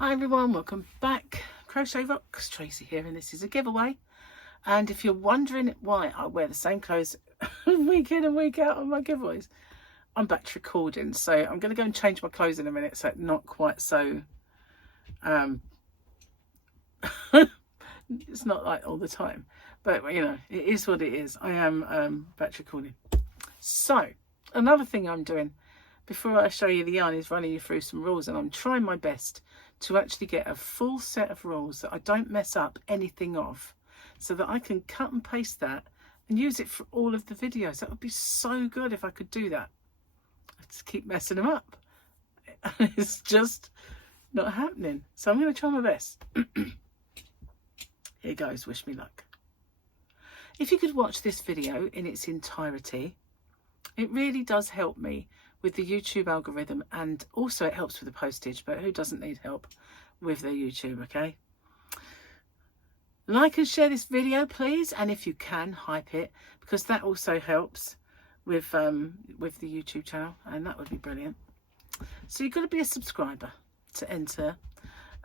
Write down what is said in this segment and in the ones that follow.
Hi everyone, welcome back. Crochet Rocks, Tracy here, and this is a giveaway. And if you're wondering why I wear the same clothes week in and week out on my giveaways, I'm back to recording. So I'm going to go and change my clothes in a minute, so it's not quite so it's not like all the time, but you know, it is what it is. I am back to recording. So another thing I'm doing before I show you the yarn is running you through some rules, and I'm trying my best to actually get a full set of rules that I don't mess up anything of, so that I can cut and paste that and use it for all of the videos. That would be so good if I could do that. I just keep messing them up. It's just not happening. So I'm going to try my best. Here goes, wish me luck. If you could watch this video in its entirety, it really does help me with the YouTube algorithm, and also it helps with the postage, but who doesn't need help with their YouTube, okay? Like and share this video, please, and if you can, hype it, because that also helps with the YouTube channel, and that would be brilliant. So you've got to be a subscriber to enter.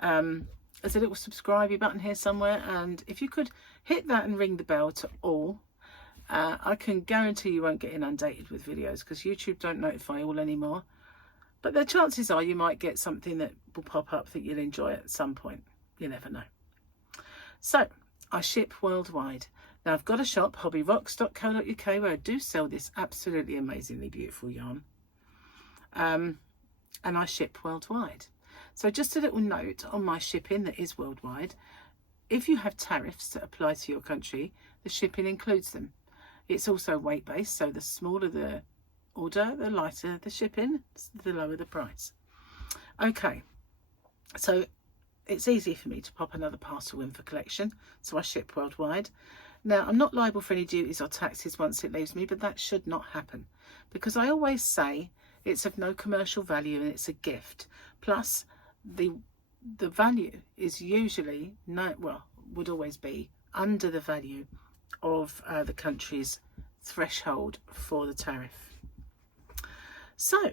There's a little subscribe button here somewhere, and if you could hit that and ring the bell to all, I can guarantee you won't get inundated with videos, because YouTube don't notify all anymore. But the chances are you might get something that will pop up that you'll enjoy at some point. You never know. So I ship worldwide. Now I've got a shop, hobbyrocks.co.uk, where I do sell this absolutely amazingly beautiful yarn. And I ship worldwide. So just a little note on my shipping that is worldwide. If you have tariffs that apply to your country, the shipping includes them. It's also weight-based, so the smaller the order, the lighter the shipping, the lower the price. Okay, so it's easy for me to pop another parcel in for collection, so I ship worldwide. Now, I'm not liable for any duties or taxes once it leaves me, but that should not happen, because I always say it's of no commercial value and it's a gift. Plus, the value is usually, would always be under the value of the country's threshold for the tariff. So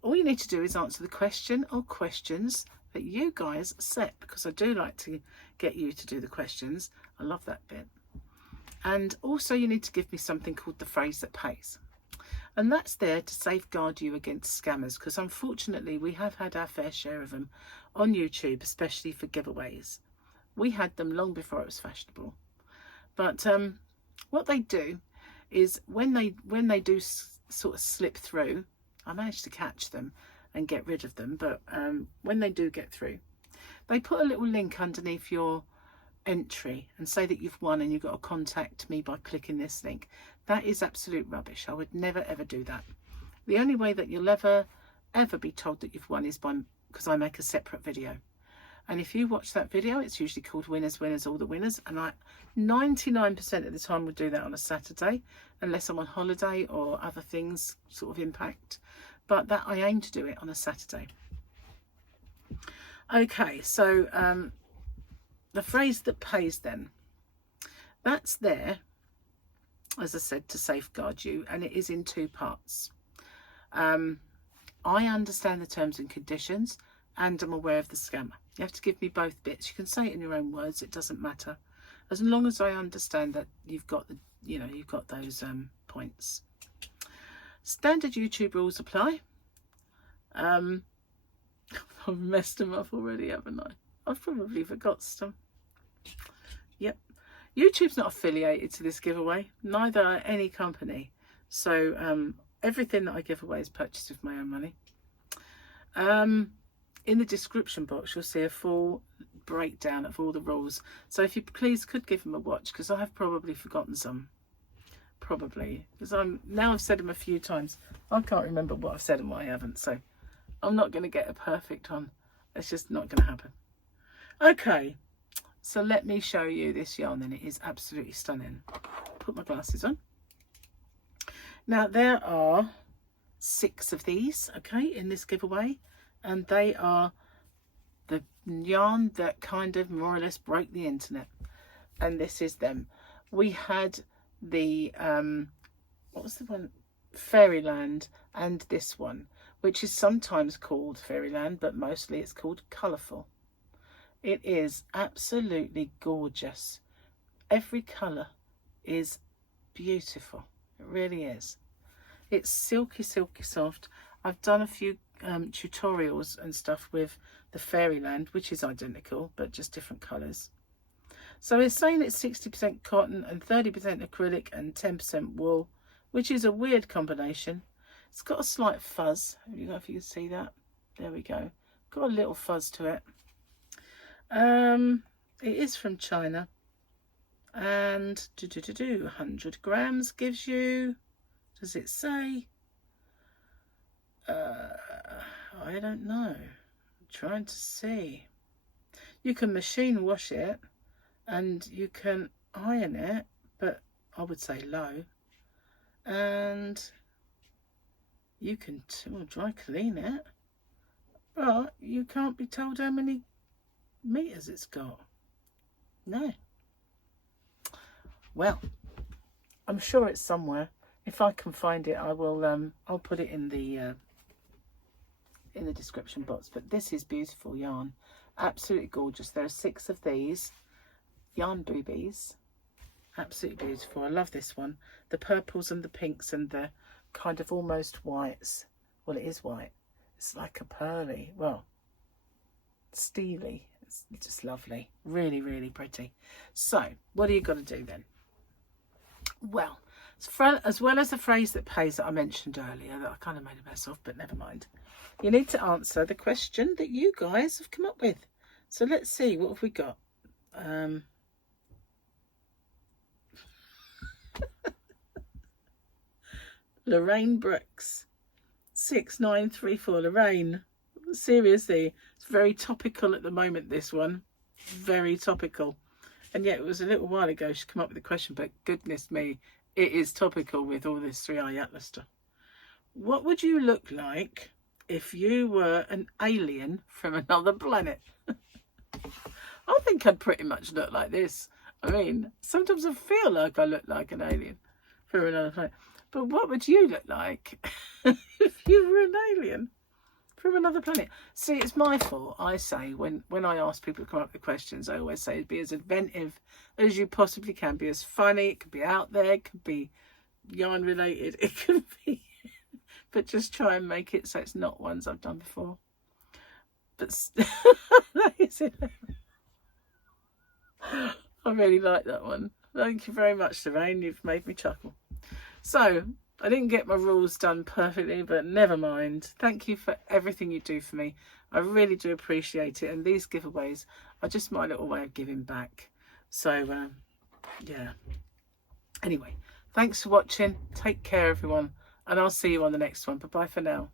all you need to do is answer the question or questions that you guys set, because I do like to get you to do the questions. I love that bit. And also you need to give me something called the phrase that pays, and that's there to safeguard you against scammers, because unfortunately we have had our fair share of them on YouTube, especially for giveaways. We had them long before it was fashionable. But what they do is when they do sort of slip through, I managed to catch them and get rid of them, but when they do get through, they put a little link underneath your entry and say that you've won and you've got to contact me by clicking this link. That is absolute rubbish. I would never ever do that. The only way that you'll ever be told that you've won is because I make a separate video. And if you watch that video, it's usually called Winners, Winners, All the Winners. And I 99% of the time would do that on a Saturday, unless I'm on holiday or other things sort of impact. But that I aim to do it on a Saturday. Okay, so the phrase that pays then, that's there, as I said, to safeguard you, and it is in two parts. I understand the terms and conditions, and I'm aware of the scammer. You have to give me both bits. You can say it in your own words, it doesn't matter, as long as I understand that you've got the, you've got those points. Standard YouTube rules apply. I've messed them up already, haven't I? I've probably forgot some. Yep. YouTube's not affiliated to this giveaway, neither are any company. So everything that I give away is purchased with my own money. In the description box, you'll see a full breakdown of all the rules. So if you please could give them a watch, because I have probably forgotten some. Probably. Because now I've said them a few times. I can't remember what I've said and what I haven't. So I'm not going to get a perfect one. It's just not going to happen. Okay. So let me show you this yarn then. It is absolutely stunning. Put my glasses on. Now there are 6 of these, okay, in this giveaway. And they are the yarn that kind of more or less broke the internet. And this is them. We had the, what was the one? Fairyland, and this one. which is sometimes called Fairyland, but mostly it's called Colourful. It is absolutely gorgeous. Every colour is beautiful. It really is. It's silky, silky soft. I've done a few tutorials and stuff with the Fairyland, which is identical, but just different colours. So it's saying it's 60% cotton and 30% acrylic and 10% wool, which is a weird combination. It's got a slight fuzz. I don't know if you can see that. There we go. Got a little fuzz to it. It is from China. And 100 grams gives you, does it say? I don't know. I'm trying to see. You can machine wash it and you can iron it, but I would say low. And you can dry clean it, but you can't be told how many meters it's got. No. Well, I'm sure it's somewhere. If I can find it, I will. I'll put it in the description box. But this is beautiful yarn, absolutely gorgeous. There are 6 of these yarn boobies. Absolutely beautiful. I love this one. The purples and the pinks and the kind of almost whites. Well, it is white. It's like a pearly, well, steely. It's just lovely. Really, really pretty. So, what are you going to do then? Well, as well as the phrase that pays that I mentioned earlier, that I kind of made a mess of, but never mind. You need to answer the question that you guys have come up with. So let's see, what have we got? Lorraine Brooks, 6934. Lorraine, seriously, it's very topical at the moment, this one. Very topical. And yet it was a little while ago she came up with the question, but goodness me, it is topical with all this 3i Atlas stuff. What would you look like if you were an alien from another planet? I think I'd pretty much look like this. I mean, sometimes I feel like I look like an alien from another planet. But what would you look like if you were an alien from another planet? See, it's my fault. I say when I ask people to come up with questions, I always say be as inventive as you possibly can. Be as funny. It could be out there. It could be yarn related. It could be, but just try and make it so it's not ones I've done before. But that is it. I really like that one. Thank you very much, Lorraine. You've made me chuckle. So, I didn't get my rules done perfectly, but never mind. Thank you for everything you do for me. I really do appreciate it. And these giveaways are just my little way of giving back. So, yeah. Anyway, thanks for watching. Take care, everyone. And I'll see you on the next one. Bye-bye for now.